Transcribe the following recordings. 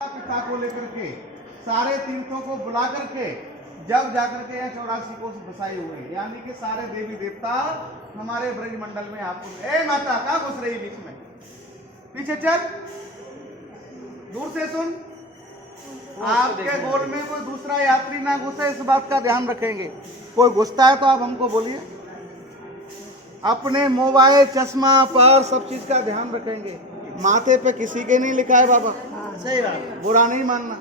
पिता को लेकर के सारे तीर्थों को बुला करके जब जाकर के यह 84 कोस बसाए हुए, यानी कि सारे देवी देवता हमारे ब्रज मंडल में आपको। ए माता कहाँ घुस रही बीच में? पीछे चल, दूर से सुन। आपके गोल में कोई दूसरा यात्री ना घुसे, इस बात का ध्यान रखेंगे। कोई घुसता है तो आप हमको बोलिए। अपने मोबाइल, चश्मा, पर सब चीज का ध्यान रखेंगे। माथे पे किसी के नहीं लिखा है बाबा, सही बात, बुरा नहीं मानना।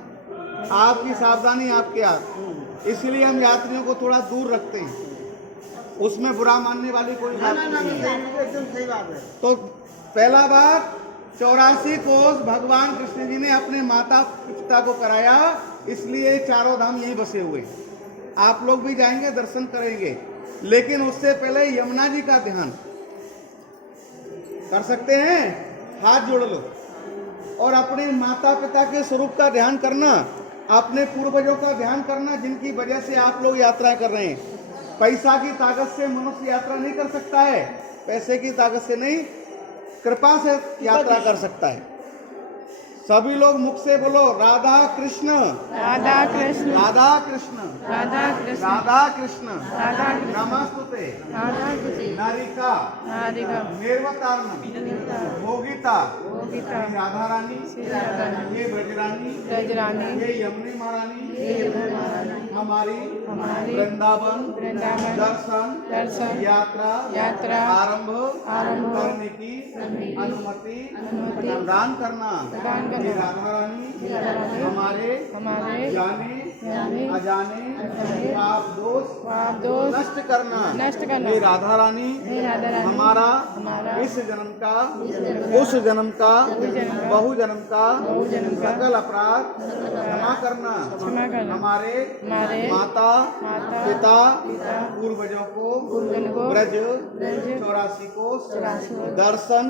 आपकी सावधानी आपके हाथ, इसलिए हम यात्रियों को थोड़ा दूर रखते हैं। उसमें बुरा मानने वाली कोई बात नहीं है। एकदम सही बात है। तो पहला बात, 84 कोस भगवान कृष्ण जी ने अपने माता पिता को कराया, इसलिए चारों धाम यही बसे हुए। आप लोग भी जाएंगे, दर्शन करेंगे, लेकिन उससे पहले यमुना जी का ध्यान कर सकते हैं। हाथ जोड़ लो और अपने माता पिता के स्वरूप का ध्यान करना, अपने पूर्वजों का ध्यान करना, जिनकी वजह से आप लोग यात्रा कर रहे हैं। पैसा की ताकत से मनुष्य यात्रा नहीं कर सकता है, पैसे की ताकत से नहीं, कृपा से यात्रा कर सकता है। सभी लोग मुख से बोलो राधा कृष्ण, राधा कृष्ण, राधा कृष्ण, राधा कृष्ण, राधा कृष्ण, राधा कृष्ण, नमस्तुते, राधा कृष्ण, नारिका, नारिका, निर्वतारणम, भोगिता, भोगिता, राधा रानी, श्री राधा रानी, ये ब्रजरानी, ब्रजरानी, ये यमुनी महारानी, ये यमुना महारानी, हमारी वृंदावन दर्शन यात्रा आरंभ करने की अनुमति प्रदान करना। ये राधा रानी हमारे जाने अजाने पाप दोष नष्ट करना। ये राधा रानी हमारा इस जन्म का उस जन्म का बहु जन्म का सकल अपराध क्षमा करना। हमारे माता पिता पूर्वजों को ब्रज 84 कोस दर्शन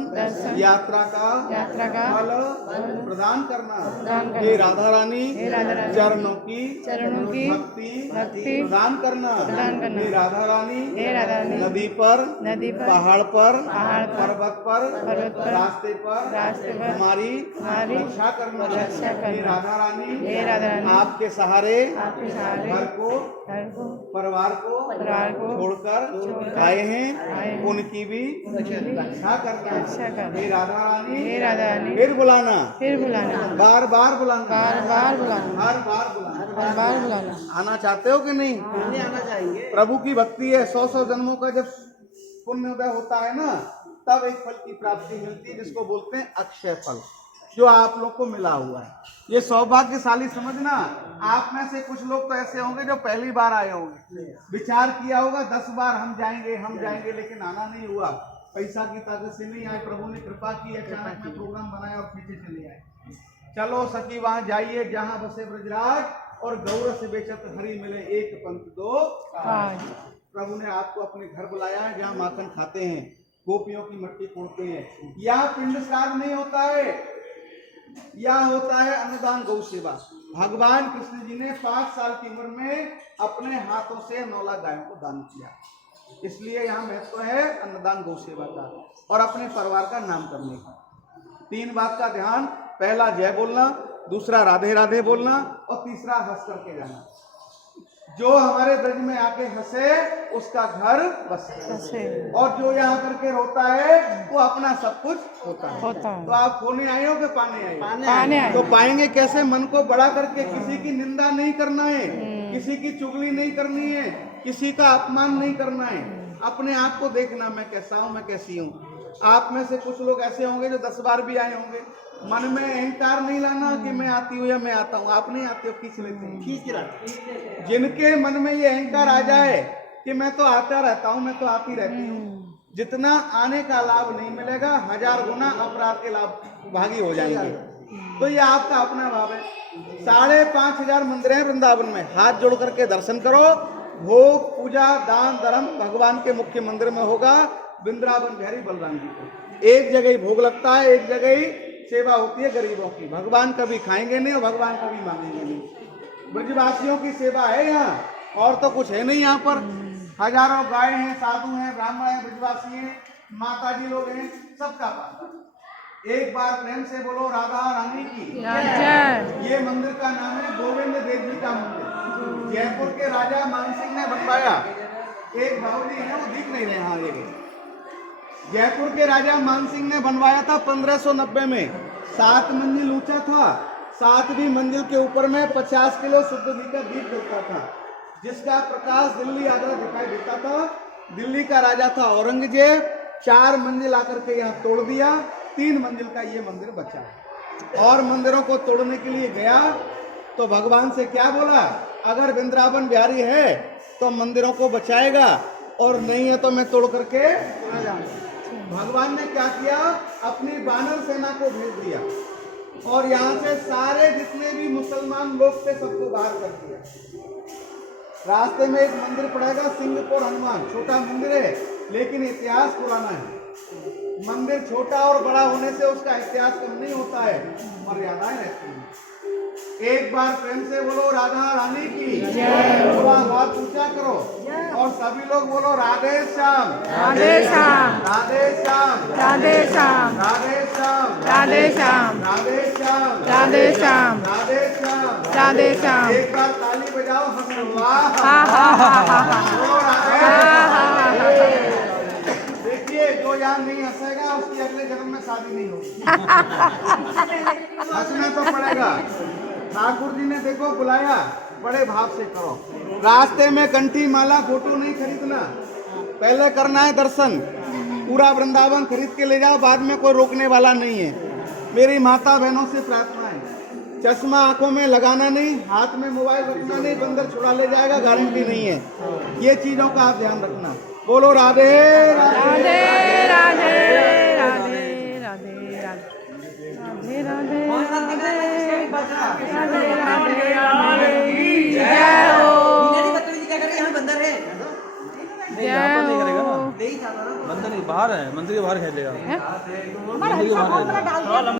यात्रा का फल प्रदान करना। हे राधा रानी चरणों की भक्ति प्रदान करना। हे राधा रानी नदी पर पहाड़ पर पर्वत पर रास्ते पर हमारी रक्षा करना। हे राधा रानी आपके सहारे घर को परिवार को छोड़कर आए हैं, उनकी भी रक्षा करना। हे राधा रानी फिर बुलाना, बार बार बुलाना, हर बार बुलाना। आना चाहते हो कि नहीं? आना चाहिए। प्रभु की भक्ति है। 100 जन्मों का जब पुण्य उदय होता है ना, तब एक फल की प्राप्ति मिलती है, जिसको बोलते हैं अक्षय फल, जो आप लोग को मिला हुआ है। ये सौभाग्यशाली समझना। आप में से कुछ लोग तो ऐसे होंगे जो पहली बार आए होंगे, विचार किया होगा 10 बार हम जाएंगे, लेकिन आना नहीं हुआ। पैसा की ताकत से नहीं आए, प्रभु ने कृपा की, अचानक में प्रोग्राम बनाया और पीछे चले आए। चलो सखी वहां जाइए जहां बसे ब्रजराज, और गौर से बेचत हरि मिले एक पंथ दो। प्रभु ने आपको अपने घर बुलाया है, जहाँ माखन खाते हैं, गोपियों की मट्टी कोड़ते हैं। यहाँ पिंड श्राद्ध नहीं होता है, यह होता है अन्नदान गौ सेवा। भगवान कृष्ण जी ने 5 साल की उम्र में अपने हाथों से 9 लाख गायों को दान किया, इसलिए यहाँ महत्व है अन्नदान गौ सेवा का और अपने परिवार का नाम करने का। 3 बात का ध्यान, पहला जय बोलना, दूसरा राधे राधे बोलना, और तीसरा हंस करके जाना। जो हमारे ब्रज में आके हंसे उसका घर बसे, और जो यहाँ करके रोता है वो अपना सब कुछ होता है। तो आप खोने आए हो कि पाने आए हो? तो पाएंगे कैसे? मन को बड़ा करके। किसी की निंदा नहीं करना है, किसी की चुगली नहीं करनी है, किसी का अपमान नहीं करना है। अपने आप को देखना, मैं कैसा हूँ, मैं कैसी हूँ। आप में से कुछ लोग ऐसे होंगे जो 10 बार भी आए होंगे। मन में अहंकार नहीं लाना कि मैं आती हूँ या मैं आता हूँ। आप नहीं आते हो, खींच लेते हैं। जिनके मन में ये अहंकार आ जाए कि मैं तो आता रहता हूँ, मैं तो आती रहती हूँ, जितना आने का लाभ नहीं मिलेगा, 1000 गुना अपराध के लाभ भागी हो जाएंगे। तो ये आपका अपना भाव है। 5500 मंदिर हैं वृंदावन में, हाथ जोड़ करके दर्शन करो। भोग पूजा दान धर्म भगवान के मुख्य मंदिर में होगा, वृंदावन बिहारी बलराम जी को। एक जगह ही भोग लगता है, एक जगह ही सेवा होती है गरीबों की। भगवान कभी खाएंगे नहीं और भगवान कभी मांगेंगे नहीं। ब्रजवासियों की सेवा है यहाँ, और तो कुछ है नहीं। यहाँ पर हजारों गाय हैं, साधु हैं, ब्राह्मण हैं, ब्रजवासी हैं, माता जी लोग हैं, सबका पास। एक बार प्रेम से बोलो राधा रानी की। ये मंदिर का नाम है गोविंद देव जी का मंदिर। जयपुर के राजा मानसिंह ने बनवाया। एक बाबूजी है वो दिख नहीं रहे। हाँ ये जयपुर के राजा मानसिंह ने बनवाया था 1590 में। 7 मंजिल ऊंचा था। 7वीं मंजिल के ऊपर में 50 किलो शुद्ध घी का दीप जलता था, जिसका प्रकाश दिल्ली आगरा दिखाई देता था। दिल्ली का राजा था औरंगजेब। 4 मंजिल आकर के यहाँ तोड़ दिया। 3 मंजिल का ये मंदिर बचा। और मंदिरों को तोड़ने के लिए गया तो भगवान से क्या बोला, अगर वृंदावन बिहारी है तो मंदिरों को बचाएगा, और नहीं है तो मैं तोड़ करके चला जाऊंगा। भगवान ने क्या किया, अपनी वानर सेना को भेज दिया और यहाँ से सारे जितने भी मुसलमान लोग थे सबको बाहर कर दिया। रास्ते में एक मंदिर पड़ेगा सिंहपुर हनुमान, छोटा मंदिर है लेकिन इतिहास पुराना है। मंदिर छोटा और बड़ा होने से उसका इतिहास कम नहीं होता है, मर्यादाएं रहती हैं। एक बार प्रेम से बोलो राधा रानी की जय। थोड़ा हाथ ऊंचा करो और सभी लोग बोलो राधे श्याम, राधे श्याम, राधे श्याम, राधे श्याम, राधे श्याम, राधे श्याम, राधे श्याम, राधे श्याम, राधे श्याम, राधे श्याम। एक बार ताली बजाओ, हंसो, वाह। हा हा हा हा हा बोलो राधे। हा हा हा। देखिए जो यहाँ नहीं हंसेगा उसकी अगले जन्म में शादी नहीं होगी। हंसना तो पड़ेगा। ठाकुर जी ने देखो बुलाया, बड़े भाव से करो। रास्ते में कंठी माला फोटो नहीं खरीदना, पहले करना है दर्शन। पूरा वृंदावन खरीद के ले जाओ, बाद में कोई रोकने वाला नहीं है। मेरी माता बहनों से प्रार्थना है, चश्मा आंखों में लगाना नहीं, हाथ में मोबाइल रखना नहीं, बंदर छुड़ा ले जाएगा, गारंटी नहीं है। ये चीजों का आप ध्यान रखना। बोलो राधे राधे राधे राधे राधे राधे राधे राधे राधे राधे राधे जय हो, जय हो। मंदिर के बाहर है, मंदिर के बाहर खेलेगा। मंदिर के बाहर